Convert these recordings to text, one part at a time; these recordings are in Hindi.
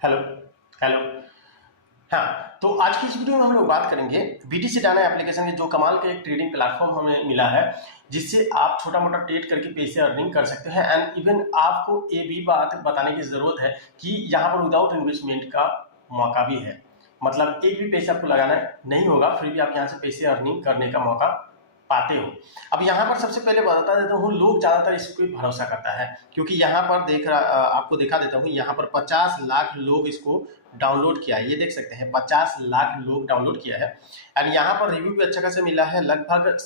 Hello hello. हाँ, तो आज की इस वीडियो में हम लोग बात करेंगे बीटीसी डायना एप्लीकेशन के जो कमाल का एक ट्रेडिंग प्लेटफॉर्म हमें मिला है, जिससे आप छोटा मोटा ट्रेड करके पैसे अर्निंग कर सकते हैं। एंड इवन आपको ये भी बात बताने की जरूरत है कि यहाँ पर विदाउट इन्वेस्टमेंट का मौका भी है। मतलब एक भी पैसे आपको लगाना नहीं होगा, फिर भी आप यहाँ से पैसे अर्निंग करने का मौका पाते हो। अब यहाँ पर सबसे पहले बता देता हूँ, लोग ज्यादातर इस पे भरोसा करता है, क्योंकि यहाँ पर आपको दिखा देता हूँ, यहाँ पर 50 लाख लोग इसको डाउनलोड किया है। ये देख सकते हैं 50 लाख लोग डाउनलोड किया है। एंड यहाँ पर रिव्यू भी अच्छा खासा मिला है, लगभग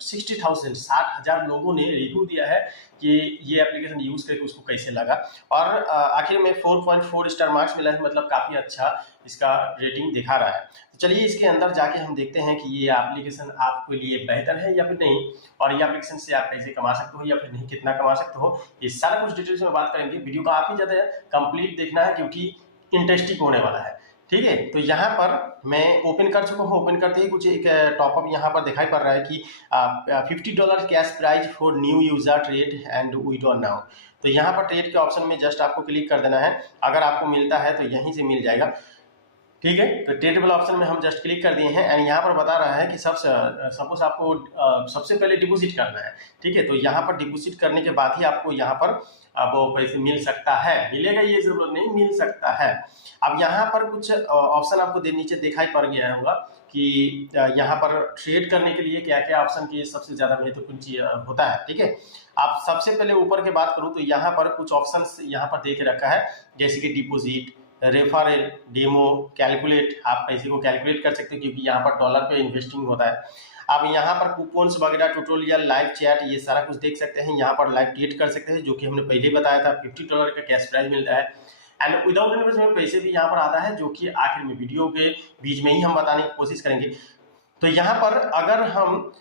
60,000 लोगों ने रिव्यू दिया है कि ये एप्लीकेशन यूज करके उसको कैसे लगा। और आखिर में 4.4 स्टार मार्क्स मिला है, मतलब काफी अच्छा इसका रेटिंग दिखा रहा है। तो चलिए इसके अंदर जाके हम देखते हैं कि ये एप्लीकेशन आपके लिए बेहतर है या फिर नहीं, और ये एप्लीकेशन से आप पैसे कमा सकते हो या फिर नहीं, कितना कमा सकते हो, ये सारा कुछ डिटेल्स में बात करेंगे। वीडियो का काफी ज्यादा कंप्लीट देखना है क्योंकि इंटरेस्टिंग होने वाला है। ठीक है, तो यहाँ पर मैं ओपन कर चुका हूँ। ओपन करते ही कुछ एक टॉपअप यहाँ पर दिखाई पड़ रहा है कि $50 cash prize for new user trade and withdraw now. तो यहाँ पर ट्रेड के ऑप्शन में जस्ट आपको क्लिक कर देना है। अगर आपको मिलता है तो यहीं से मिल जाएगा। ठीक है, तो ट्रेडेबल ऑप्शन में हम जस्ट क्लिक कर दिए हैं। एंड यहाँ पर बता रहा है कि सपोज आपको सबसे पहले डिपॉजिट करना है। ठीक है, तो यहाँ पर डिपॉजिट करने के बाद ही आपको यहाँ पर वो पैसे मिल सकता है। मिलेगा ये जरूरत नहीं, मिल सकता है। अब यहाँ पर कुछ ऑप्शन आपको नीचे दिखाई पड़ गया होगा कि यहाँ पर ट्रेड करने के लिए क्या क्या ऑप्शन की सबसे ज्यादा महत्वपूर्ण चीज होता है। ठीक है, आप सबसे पहले ऊपर की बात करूँ तो यहाँ पर कुछ ऑप्शन यहाँ पर दे के रखा है, जैसे कि डिपोजिट, रेफरल, डेमो, कैलकुलेट। आप पैसे को कैलकुलेट कर सकते हो क्योंकि यहाँ पर डॉलर पे इन्वेस्टिंग होता है। अब यहाँ पर कूपन्स वगैरह, ट्यूटोरियल, लाइव चैट, ये सारा कुछ देख सकते हैं। यहाँ पर लाइव ट्रेड कर सकते हैं, जो कि हमने पहले बताया था। $50 का कैश प्राइज मिलता है। एंड विदाउट इन्वेस्टमेंट पैसे भी यहाँ पर आता है, जो कि आखिर में वीडियो के बीच में ही हम बताने की कोशिश करेंगे। तो यहाँ पर अगर हम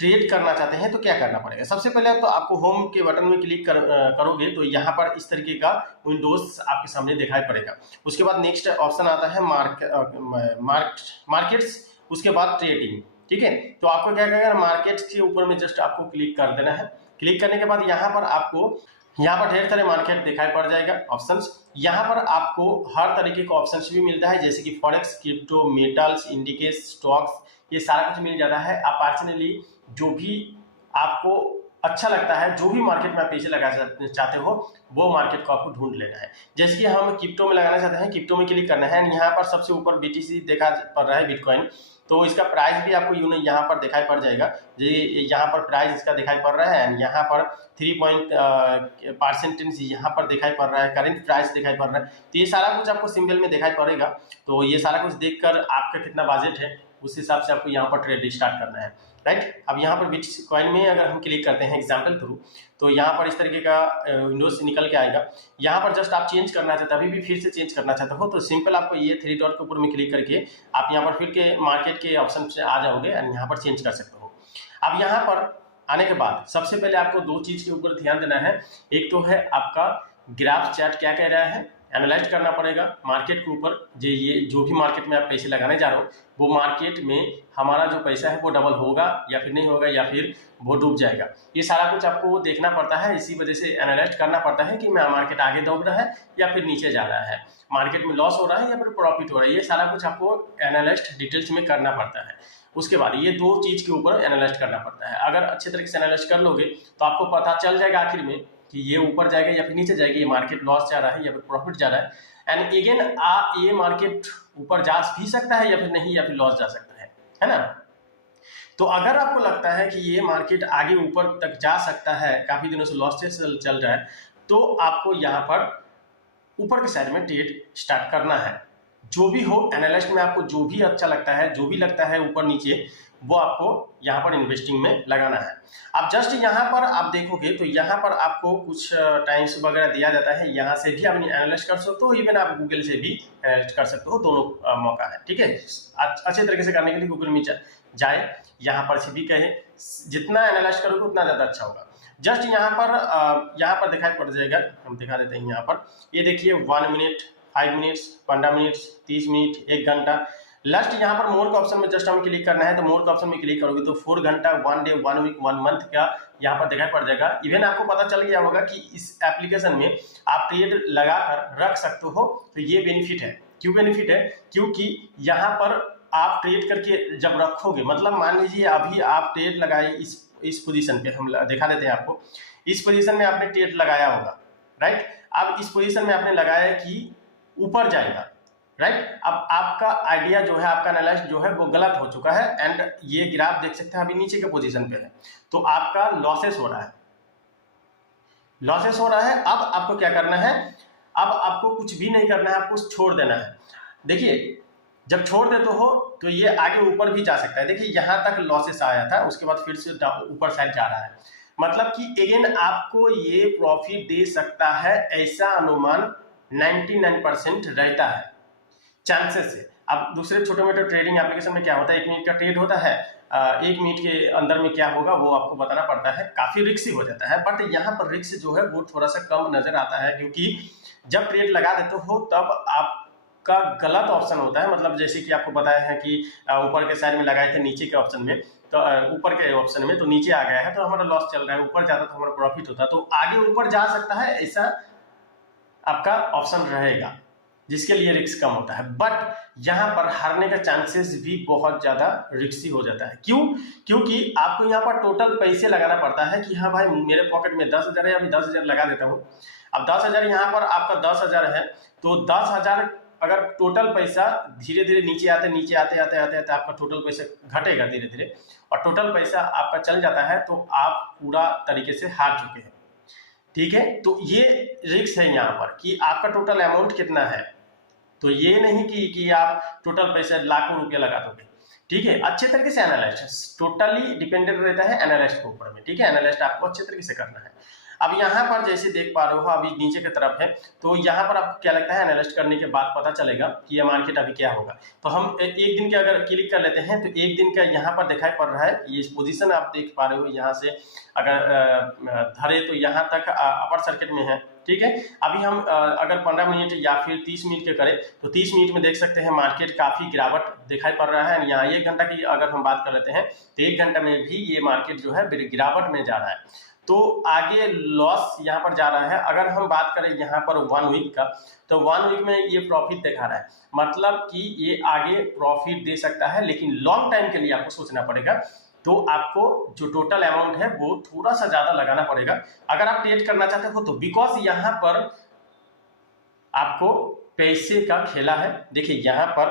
ट्रेड करना चाहते हैं तो क्या करना पड़ेगा। सबसे पहले तो आपको होम के बटन में क्लिक करोगे तो यहाँ पर इस तरीके का विंडोज आपके सामने दिखाई पड़ेगा। उसके बाद नेक्स्ट ऑप्शन आता है मार्केट्स, उसके बाद ट्रेडिंग। ठीक है, तो आपको क्या करना है, मार्केट्स के ऊपर में जस्ट आपको क्लिक कर देना है। क्लिक करने के बाद यहाँ पर आपको ढेर सारे मार्केट दिखाई पड़ जाएगा ऑप्शंस। यहाँ पर आपको हर तरीके का ऑप्शंस भी मिलता है, जैसे कि forex, crypto, metals, indicate, stocks, ये सारा कुछ मिल जाता है। आप पर्सनली जो भी आपको अच्छा लगता है, जो भी मार्केट में आप पैसे लगा चाहते हो, वो मार्केट को आपको ढूंढ लेना है। जैसे कि हम क्रिप्टो में लगाना चाहते हैं, क्रिप्टो में क्लिक करना है। यहाँ पर सबसे ऊपर बीटीसी देखा पड़ रहा है, बिटकॉइन। तो इसका प्राइस भी आपको यहाँ पर दिखाई पड़ जाएगा। यहाँ पर प्राइस इसका दिखाई पड़ रहा है। एंड यहाँ पर 3% यहाँ पर दिखाई पड़ रहा है। करंट प्राइस दिखाई पड़ रहा है। तो ये सारा कुछ आपको सिंबल में दिखाई पड़ेगा। तो ये सारा कुछ देखकर आपका कितना बजट है उस हिसाब से आपको यहाँ पर ट्रेड स्टार्ट करना है। राइट, अब यहाँ पर बिटकॉइन में अगर हम क्लिक करते हैं एग्जाम्पल थ्रू, तो यहाँ पर इस तरीके का विंडोज निकल के आएगा। यहाँ पर जस्ट आप चेंज करना चाहते हैं, अभी भी फिर से चेंज करना चाहते हो, तो सिंपल आपको ये 3 डॉट के ऊपर में क्लिक करके आप यहाँ पर फिर के मार्केट के ऑप्शन से आ जाओगे एंड यहाँ पर चेंज कर सकते हो। अब यहाँ पर आने के बाद सबसे पहले आपको 2 चीज के ऊपर ध्यान देना है। एक तो है आपका ग्राफ चार्ट क्या कह रहा है, एनालाइज करना पड़ेगा मार्केट के ऊपर। ये जो भी मार्केट में आप पैसे लगाने जा रहे हो, वो मार्केट में हमारा जो पैसा है वो डबल होगा या फिर नहीं होगा, या फिर वो डूब जाएगा। ये सारा कुछ आपको देखना पड़ता है। इसी वजह से एनालाइज करना पड़ता है कि मार्केट आगे दौड़ रहा है या फिर नीचे जा रहा है, मार्केट में लॉस हो रहा है या फिर प्रॉफिट हो रहा है। ये सारा कुछ आपको एनालाइज डिटेल्स में करना पड़ता है। उसके बाद ये 2 चीज के ऊपर एनालाइज करना पड़ता है। अगर अच्छे तरीके से एनालाइज कर लोगे तो आपको पता चल जाएगा आखिर में कि ये ऊपर जाएगा या फिर नीचे जाएगा, ये मार्केट लॉस जा रहा है या फिर प्रॉफिट जा रहा है। एंड अगेन ये मार्केट ऊपर जा भी सकता है या फिर नहीं, या फिर लॉस जा सकता है ना। तो अगर आपको लगता है कि ये मार्केट आगे ऊपर तक जा सकता है, काफी दिनों से लॉस चल रहा है, तो आपको यहाँ पर ऊपर के साइड में ट्रेड स्टार्ट करना है। जो भी हो एनालिस्ट में आपको जो भी अच्छा लगता है, जो भी लगता है ऊपर नीचे, वो आपको यहाँ पर इन्वेस्टिंग में लगाना है। अब जस्ट यहाँ पर आप देखोगे तो यहाँ पर आपको कुछ टाइम्स वगैरह दिया जाता है। यहाँ से भी आप एनालिस्ट कर सकते हो, इवन आप गूगल से भी एनालिस्ट कर सकते हो, दोनों मौका है। ठीक है, अच्छे तरीके से करने के लिए गूगल में जाए, यहाँ पर से भी कहे, जितना एनालिस्ट करोगे उतना ज़्यादा अच्छा होगा। जस्ट यहाँ पर दिखाई पड़ जाएगा, हम दिखा देते हैं। यहाँ पर ये देखिए 1 मिनट, 5 मिनट्स, 15 मिनट्स, 30 मिनट, 1 घंटा, लास्ट यहाँ पर मोर का ऑप्शन में जस्ट हमें क्लिक करना है, तो मोर का ऑप्शन में क्लिक करोगे तो 4 घंटा, 1 डे, 1 वीक, 1 मंथ का यहाँ पर दिखाई पड़ जाएगा। इवन आपको पता चल गया होगा कि इस एप्लीकेशन में आप ट्रेड लगाकर रख सकते हो, तो ये बेनिफिट है। क्यों बेनिफिट है? क्योंकि यहाँ पर आप ट्रेड करके जब रखोगे, मतलब मान लीजिए अभी आप ट्रेड लगाए इस पोजीशन पे, हम दिखा देते हैं आपको। इस पोजीशन में आपने ट्रेड लगाया होगा, राइट। अब इस पोजीशन में आपने लगाया कि ऊपर जाएगा, राइट। अब आपका आइडिया जो है, आपका एनालिसिस जो है वो गलत हो चुका है, एंड ये ग्राफ देख सकते हैं अभी नीचे के पोजीशन पे है, तो आपका लॉसेस हो रहा है, लॉसेस हो रहा है। अब आपको क्या करना है? अब आपको कुछ भी नहीं करना है, आपको छोड़ देना है। देखिए जब छोड़ देते हो तो ये आगे ऊपर भी जा सकता है। देखिए यहाँ तक लॉसेस आया था, उसके बाद फिर से ऊपर साइड जा रहा है, मतलब कि अगेन आपको ये प्रॉफिट दे सकता है, ऐसा अनुमान 99% रहता है चांसेस से। अब दूसरे छोटे मोटे ट्रेडिंग एप्लीकेशन में क्या होता है, 1 मिनट का ट्रेड होता है, 1 मिनट के अंदर में क्या होगा वो आपको बताना पड़ता है, काफी रिस्की हो जाता है। बट यहाँ पर रिस्क जो है वो थोड़ा सा कम नजर आता है, क्योंकि जब ट्रेड लगा देते हो तब आपका गलत ऑप्शन होता है। मतलब जैसे कि आपको बताया है कि ऊपर के साइड में लगाए थे, नीचे के ऑप्शन में, तो ऊपर के ऑप्शन में तो नीचे आ गया है, तो हमारा लॉस चल रहा है। ऊपर जाता तो हमारा प्रॉफिट होता, तो आगे ऊपर जा सकता है, ऐसा आपका ऑप्शन रहेगा, जिसके लिए रिस्क कम होता है। बट यहाँ पर हारने का चांसेस भी बहुत ज्यादा रिस्की हो जाता है। क्यों? क्योंकि आपको यहाँ पर टोटल पैसे लगाना पड़ता है कि हाँ भाई मेरे पॉकेट में 10,000 है, अभी 10,000 लगा देता हूँ। अब 10,000 यहाँ पर आपका 10,000 है, तो 10,000 अगर टोटल पैसा धीरे धीरे नीचे आते आपका टोटल पैसा घटेगा धीरे धीरे, और टोटल पैसा आपका चल जाता है, तो आप पूरा तरीके से हार चुके हैं। ठीक है, तो ये रिस्क है यहाँ पर कि आपका टोटल अमाउंट कितना है। तो ये नहीं कि आप टोटल पैसा लाखों रुपया लगा दोगे। ठीक है, अच्छे तरीके से एनालिस्ट टोटली डिपेंडेंट रहता है एनालिस्ट के ऊपर में। ठीक है, एनालिस्ट आपको अच्छे तरीके से करना है। अब यहाँ पर जैसे देख पा रहे हो अभी नीचे की तरफ है, तो यहाँ पर आपको क्या लगता है, एनालिस्ट करने के बाद पता चलेगा कि ये मार्केट अभी क्या होगा। तो हम एक दिन के अगर क्लिक कर लेते हैं, तो एक दिन का यहाँ पर दिखाई पड़ रहा है, ये पोजीशन आप देख पा रहे हो। यहाँ से अगर धरे तो यहाँ तक अपर सर्किट में है। ठीक है, अभी हम अगर 15 मिनट या फिर 30 मिनट के करें, तो 30 मिनट में देख सकते हैं मार्केट काफी गिरावट दिखाई पड़ रहा है। यहाँ 1 घंटा की अगर हम बात कर लेते हैं, तो 1 घंटा में भी ये मार्केट जो है गिरावट में जा रहा है, तो आगे लॉस यहाँ पर जा रहा है। अगर हम बात करें यहाँ पर 1 वीक का, तो 1 वीक में ये प्रॉफिट दिखा रहा है, मतलब कि ये आगे प्रॉफिट दे सकता है, लेकिन लॉन्ग टाइम के लिए आपको सोचना पड़ेगा। तो आपको जो टोटल अमाउंट है वो थोड़ा सा ज्यादा लगाना पड़ेगा अगर आप ट्रेड करना चाहते हो तो, बिकॉज यहाँ पर आपको पैसे का खेला है। देखिए यहाँ पर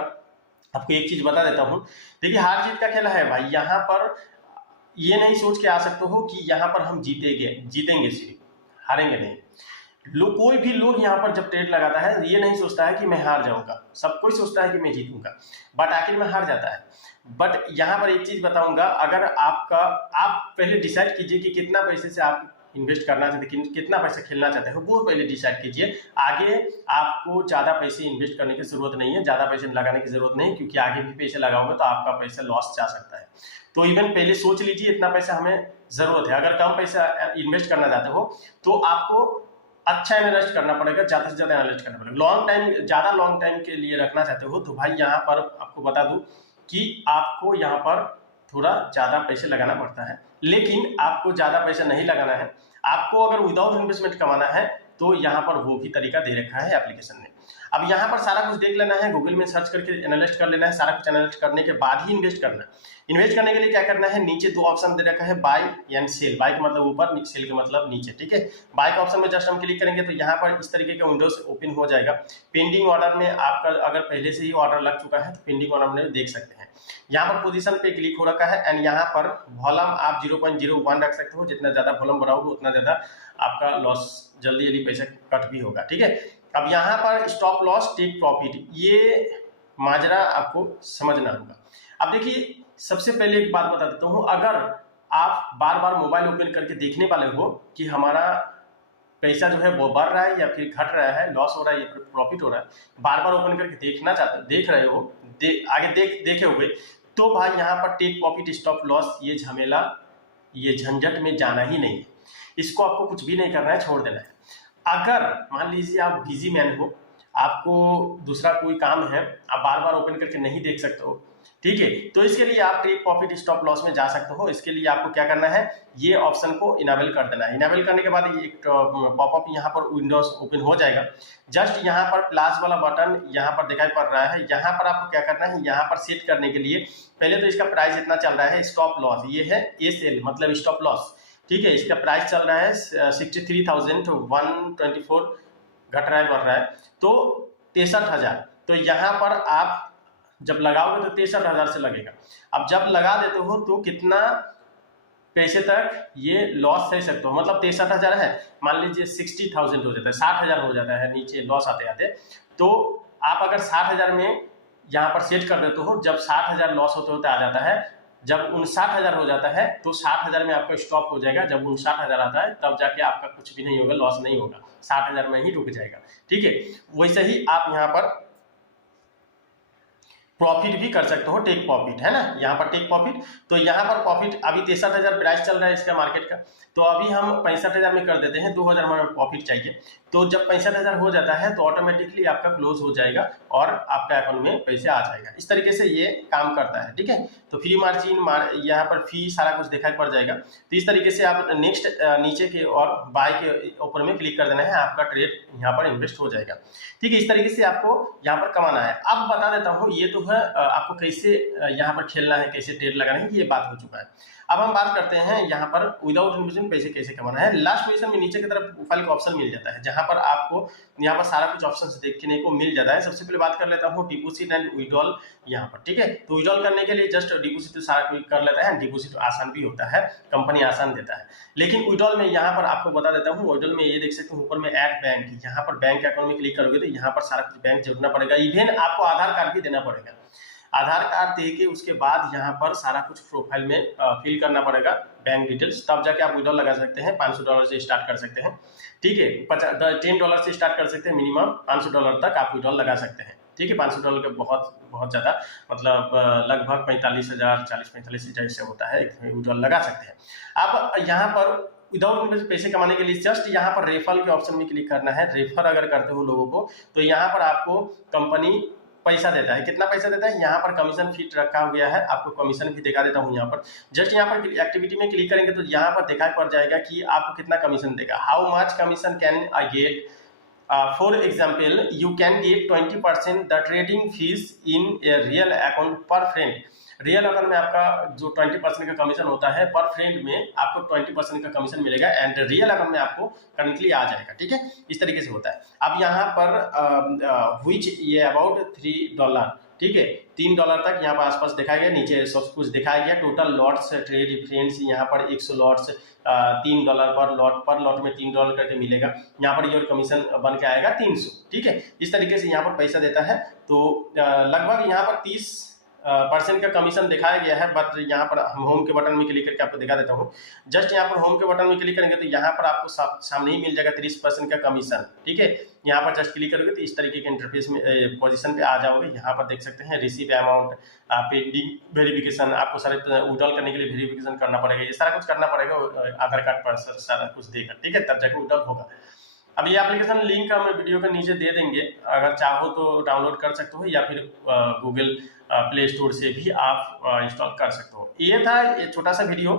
आपको एक चीज बता देता हूँ, देखिए हार जीत का खेला है भाई। यहाँ पर ये नहीं सोच के आ सकते हो कि यहाँ पर हम जीतेंगे, सिर्फ हारेंगे नहीं। कोई भी लोग यहाँ पर जब ट्रेड लगाता है, ये नहीं सोचता है कि मैं हार जाऊंगा, सब कोई सोचता है कि मैं जीतूंगा, बट आखिर में हार जाता है। बट यहाँ पर एक चीज बताऊंगा, अगर आप पहले डिसाइड कीजिए कि कितना पैसे से आप इन्वेस्ट करना चाहते हैं, कितना पैसा खेलना चाहते हो, वो पहले डिसाइड कीजिए। आगे आपको ज्यादा पैसे इन्वेस्ट करने की जरूरत नहीं है, ज्यादा पैसे लगाने की जरूरत नहीं, क्योंकि आगे भी पैसे लगाओगे तो आपका पैसा लॉस जा सकता है। तो इवन पहले सोच लीजिए इतना पैसा हमें जरूरत है। अगर कम पैसा इन्वेस्ट करना चाहते हो तो आपको अच्छा इन्वेस्ट करना पड़ेगा, ज्यादा से ज्यादा इन्वेस्ट करना पड़ेगा। ज्यादा लॉन्ग टाइम के लिए रखना चाहते हो तो भाई यहाँ पर आपको बता दूं कि आपको यहाँ पर थोड़ा ज्यादा पैसे लगाना पड़ता है, लेकिन आपको ज्यादा पैसा नहीं लगाना है। आपको अगर विदाउट इन्वेस्टमेंट कमाना है तो यहाँ पर वो भी तरीका दे रखा है एप्लीकेशन ने। अब यहाँ पर सारा कुछ देख लेना है, गूगल में सर्च करके एनालिस्ट कर लेना है। सारा कुछ एनालिस्ट करने के बाद ही इन्वेस्ट करना है। इन्वेस्ट करने के लिए क्या करना है, नीचे 2 ऑप्शन दे रखा है, बाय एंड सेल। बाय का मतलब ऊपर, सेल का मतलब नीचे। ठीक है, बाय का ऑप्शन में जस्ट हम क्लिक करेंगे तो यहाँ पर इस तरीके का विंडोज ओपन हो जाएगा। पेंडिंग ऑर्डर में आपका अगर पहले से ही ऑर्डर लग चुका है तो पेंडिंग ऑर्डर में देख सकते हैं। यहाँ पर पोजीशन पे क्लिक हो रखा है, एंड यहाँ पर वॉल्यूम आप 0.01 रख सकते हो। जितना ज्यादा वॉल्यूम बढ़ाओगे उतना ज्यादा आपका लॉस जल्दी पैसा कट भी होगा। ठीक है, अब यहाँ पर स्टॉप लॉस टेक प्रॉफिट, ये माजरा आपको समझना होगा। अब देखिए सबसे पहले एक बात बता देता हूँ, अगर आप बार बार मोबाइल ओपन करके देखने वाले हो कि हमारा पैसा जो है वो बढ़ रहा है या फिर घट रहा है, लॉस हो रहा है या फिर प्रॉफिट हो रहा है, बार बार ओपन करके देख रहे हो, आगे देखे हुए, तो भाई यहाँ पर टेक प्रॉफिट स्टॉप लॉस ये झमेला, ये झंझट में जाना ही नहीं है। इसको आपको कुछ भी नहीं करना है, छोड़ देना है। अगर मान लीजिए आप बिजी मैन हो, आपको दूसरा कोई काम है, आप बार बार ओपन करके नहीं देख सकते हो, ठीक है। तो इसके लिए आप टेक प्रॉफिट स्टॉप लॉस में जा सकते हो। इसके लिए आपको क्या करना है, ये ऑप्शन को इनेबल कर देना है। इनेबल करने के बाद एक पॉपअप यहाँ पर विंडोज ओपन हो जाएगा। जस्ट यहाँ पर प्लस वाला बटन यहाँ पर दिखाई पड़ रहा है, यहाँ पर आपको क्या करना है, यहाँ पर सेट करने के लिए पहले तो इसका प्राइस इतना चल रहा है, स्टॉप लॉस ये है SL मतलब स्टॉप लॉस, ठीक है। इसका प्राइस चल रहा है 63,124, घट रहा है बढ़ रहा है, तो 63,000। तो यहाँ पर आप जब लगाओगे तो 63,000 से लगेगा। अब जब लगा देते हो तो कितना पैसे तक ये लॉस सह सकते हो, मतलब 63,000 है, मान लीजिए 60,000 हो जाता है, 60,000 हो जाता है नीचे लॉस आते आते, तो आप अगर 60,000 में यहाँ पर सेट कर देते हो, जब 60,000 लॉस होते होते आ जाता है, जब 59,000 हो जाता है तो 60,000 में आपका स्टॉप हो जाएगा। जब 59,000 आता है तब जाके आपका कुछ भी नहीं होगा, लॉस नहीं होगा, 60,000 में ही रुक जाएगा, ठीक है। वैसे ही आप यहाँ पर प्रॉफिट भी कर सकते हो, टेक प्रॉफिट है ना, यहाँ पर टेक प्रॉफिट। तो यहाँ पर प्रॉफिट अभी 63,000 प्राइस चल रहा है इसका मार्केट का, तो अभी हम 65,000 में कर देते हैं, 2,000 हमारा प्रॉफिट चाहिए। तो जब 65,000 हो जाता है तो ऑटोमेटिकली आपका क्लोज हो जाएगा और आपका अकाउंट में पैसे आ जाएगा। इस तरीके से ये काम करता है, ठीक है। तो फ्री मार्जिन यहाँ पर फी सारा कुछ दिखाई पड़ जाएगा। तो इस तरीके से आप नेक्स्ट नीचे के और बाय के ऊपर में क्लिक कर देना है, आपका ट्रेड यहाँ पर इन्वेस्ट हो जाएगा, ठीक है। इस तरीके से आपको यहाँ पर कमाना है। अब बता देता हूँ, ये तो है आपको कैसे यहाँ पर खेलना है, कैसे ट्रेड लगाना है, ये बात हो चुका है। अब हम बात करते हैं यहाँ पर विदाउट इन्वेस्टमेंट पैसे कैसे कमाना है। लास्ट पोजीशन में नीचे की तरफ प्रोफाइल का ऑप्शन मिल जाता है, जहां पर आपको यहाँ पर सारा कुछ ऑप्शन देखने को मिल जाता है। सबसे पहले बात कर लेता हूँ डिपॉजिट एंड विड्रॉल यहाँ पर, ठीक है। तो विड्रॉल करने के लिए जस्ट डिपॉजिट सारा कुछ कर लेता है, डिपॉजिट आसान भी होता है, कंपनी आसान देता है। लेकिन विड्रॉल में यहाँ पर आपको बता देता हूँ, विड्रॉल में ये देख सकते हो ऊपर में ऐड बैंक, यहाँ पर बैंक अकाउंट में क्लिक करोगे तो यहाँ पर सारा कुछ बैंक जोड़ना पड़ेगा, इवन आपको आधार कार्ड भी देना पड़ेगा। आधार कार्ड दे के उसके बाद यहाँ पर सारा कुछ प्रोफाइल में फिल करना पड़ेगा, बैंक डिटेल्स, तब जाके आप विड्रॉल लगा सकते हैं। $500 से स्टार्ट कर सकते हैं, ठीक है। $10 से स्टार्ट कर सकते हैं, मिनिमम $500 तक आप विड्रॉल लगा सकते हैं, ठीक है। $500 के बहुत ज़्यादा मतलब लगभग 45,000 40-45 ऐसे होता है, विड्रॉल लगा सकते हैं। अब यहाँ पर विदाउट पैसे कमाने के लिए जस्ट यहाँ पर रेफर के ऑप्शन में क्लिक करना है। रेफर अगर करते हो लोगों को तो यहाँ पर आपको कंपनी पैसा देता है। कितना पैसा देता है, यहाँ पर कमीशन फीट रखा गया है, आपको कमीशन भी दिखा देता हूँ। यहाँ पर जस्ट यहाँ पर एक्टिविटी में क्लिक करेंगे तो यहाँ पर दिखाई पड़ जाएगा कि आपको कितना कमीशन देगा। How much commission can I get, for example you can get 20% the trading fees in a real account पर फ्रेंड। रियल अकाउंट में आपका जो 20% का कमीशन होता है, पर फ्रेंड में आपको 20% का कमीशन मिलेगा, एंड रियल अकाउंट में आपको करंटली आ जाएगा, ठीक है। इस तरीके से होता है। अब यहाँ पर व्हिच ये अबाउट $3, ठीक है, $3 तक यहाँ पर आसपास दिखाया गया, नीचे सब कुछ दिखाया गया। टोटल लॉट्स ट्रेड डिफरेंस यहाँ पर 100 लॉट्स, $3 पर लॉट में $3 करके मिलेगा। यहाँ पर योर कमीशन बन के आएगा 300, ठीक है। इस तरीके से यहाँ पर पैसा देता है। तो लगभग यहाँ पर 30% का कमीशन दिखाया गया है, बट यहाँ पर हम होम के बटन में क्लिक करके आपको दिखा देता हूँ। जस्ट यहाँ पर होम के बटन में क्लिक करेंगे तो यहाँ पर आपको सामने ही मिल जाएगा 30% का कमीशन, ठीक है। यहाँ पर जस्ट क्लिक करोगे तो इस तरीके के इंटरफेस में पोजीशन पे आ जाओगे। यहाँ पर देख सकते हैं रिसीव अमाउंट, पेंडिंग वेरिफिकेशन, आपको सारे विड्रॉल करने के लिए वेरिफिकेशन करना पड़ेगा, ये सारा कुछ करना पड़ेगा आधार कार्ड पर सारा कुछ देकर, ठीक है, तब जाकर विड्रॉल होगा। अब ये एप्लीकेशन लिंक हम वीडियो के नीचे दे देंगे, अगर चाहो तो डाउनलोड कर सकते हो या फिर गूगल प्ले स्टोर से भी आप इंस्टॉल कर सकते हो। ये था ये छोटा सा वीडियो।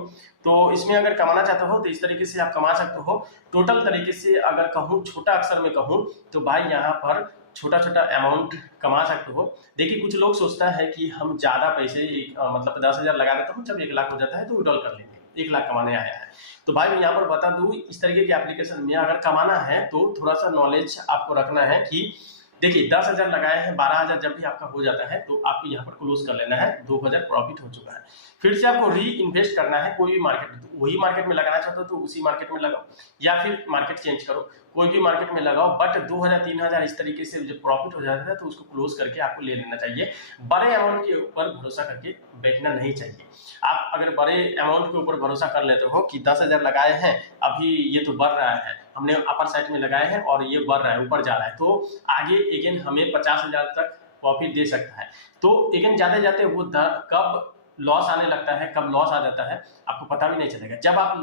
तो इसमें अगर कमाना चाहते हो तो इस तरीके से आप कमा सकते हो। टोटल तरीके से अगर कहूँ, छोटा अक्षर में कहूँ तो भाई यहाँ पर छोटा छोटा अमाउंट कमा सकते हो। देखिए कुछ लोग सोचता है कि हम ज़्यादा पैसे मतलब 10,000 लगा देता हूँ, जब 1 लाख हो जाता है तो विड्रॉल कर लेंगे, 1 लाख कमाने आया है। तो भाई मैं यहाँ पर बता दूँ, इस तरीके की एप्लीकेशन में अगर कमाना है तो थोड़ा सा नॉलेज आपको रखना है कि देखिए 10,000 लगाए हैं, 12,000 जब भी आपका हो जाता है तो आपको यहाँ पर क्लोज कर लेना है, 2,000 प्रॉफिट हो चुका है। फिर से आपको री इन्वेस्ट करना है कोई भी मार्केट, तो वही मार्केट में लगाना चाहते हो तो उसी मार्केट में लगाओ, या फिर मार्केट चेंज करो, कोई भी मार्केट में लगाओ, बट 2,000-3,000 इस तरीके से जब प्रॉफिट हो जाता है तो उसको क्लोज करके आपको ले लेना चाहिए। बड़े अमाउंट के ऊपर भरोसा करके बैठना नहीं चाहिए। आप अगर बड़े अमाउंट के ऊपर भरोसा कर लेते हो कि 10,000 लगाए हैं, अभी ये तो बढ़ रहा है, हमने अपर साइड में लगाए हैं और ये बढ़ रहा है, ऊपर जा रहा है, तो आगे अगेन हमें 50,000 तक प्रॉफिट दे सकता है। तो अगेन जाते जाते वो कब लॉस आने लगता है, कब लॉस आ जाता है, आपको पता भी नहीं चलेगा। जब आप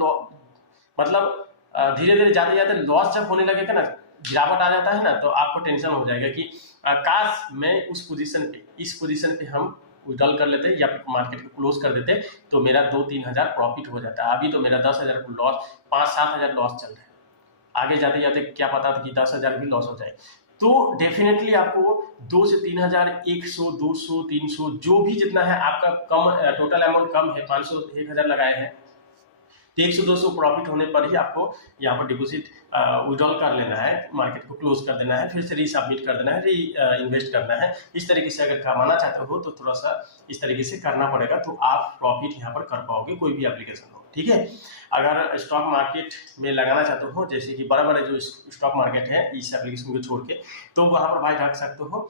मतलब धीरे धीरे जाते जाते लॉस जब होने लगेगा ना, गिरावट आ जाता है ना, तो आपको टेंशन हो जाएगा कि काश मैं उस पोजीशन पे, इस पोजीशन पे हम विड्रॉल कर लेते या फिर मार्केट को क्लोज कर देते तो मेरा 2-3 हज़ार प्रॉफिट हो जाता। अभी तो मेरा 10,000 लॉस, 5-7 हज़ार लॉस चल रहा है, आगे जाते जाते क्या पता था कि 10,000 भी लॉस हो जाए। तो डेफिनेटली आपको 2 से 3 हज़ार, 100, 200, 300 जो भी जितना है आपका कम, टोटल अमाउंट कम है, 500, 1,000 लगाए हैं, 100-200 प्रॉफिट होने पर ही आपको यहाँ पर डिपॉजिट विड्रॉल कर लेना है, मार्केट को क्लोज कर देना है, फिर से रीसबमिट कर देना है, री इन्वेस्ट करना है। इस तरीके से अगर कमाना चाहते हो तो थोड़ा सा इस तरीके से करना पड़ेगा, तो आप प्रॉफिट यहाँ पर कर पाओगे कोई भी एप्लीकेशन हो। ठीक है, अगर स्टॉक मार्केट में लगाना चाहते हो, जैसे कि बड़े बड़े जो स्टॉक मार्केट है इस एप्लीकेशन को छोड़ के, तो वहाँ पर भाई रख सकते हो,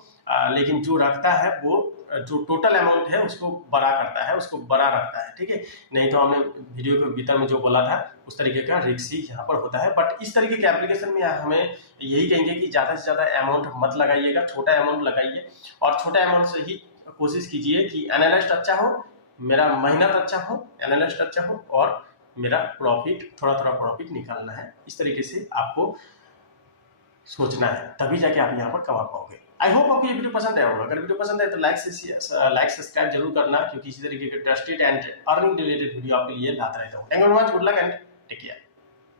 लेकिन जो रखता है वो जो टोटल अमाउंट है उसको बड़ा करता है, उसको बड़ा रखता है। ठीक है, नहीं तो हमने वीडियो के भीतर में जो बोला था उस तरीके का रिस्क ही यहाँ पर होता है। बट इस तरीके के एप्लीकेशन में हमें यही कहेंगे कि ज़्यादा से ज़्यादा अमाउंट मत लगाइएगा, छोटा अमाउंट लगाइए, और छोटा अमाउंट से ही कोशिश कीजिए कि एनालिस्ट अच्छा हो, मेरा मेहनत अच्छा हो, एनालिस्ट अच्छा हो, और मेरा प्रॉफिट, थोड़ा थोड़ा प्रॉफिट निकालना है। इस तरीके से आपको सोचना है, तभी जाके आप यहाँ पर कमा पाओगे। आई होप आपको ये वीडियो पसंद आया होगा। अगर वीडियो पसंद आए तो लाइक सब्सक्राइब जरूर करना, क्योंकि इसी तरीके के trusted and earning related video आपके लिए लाता रहता हूँ। Thank you very much, good luck and take care.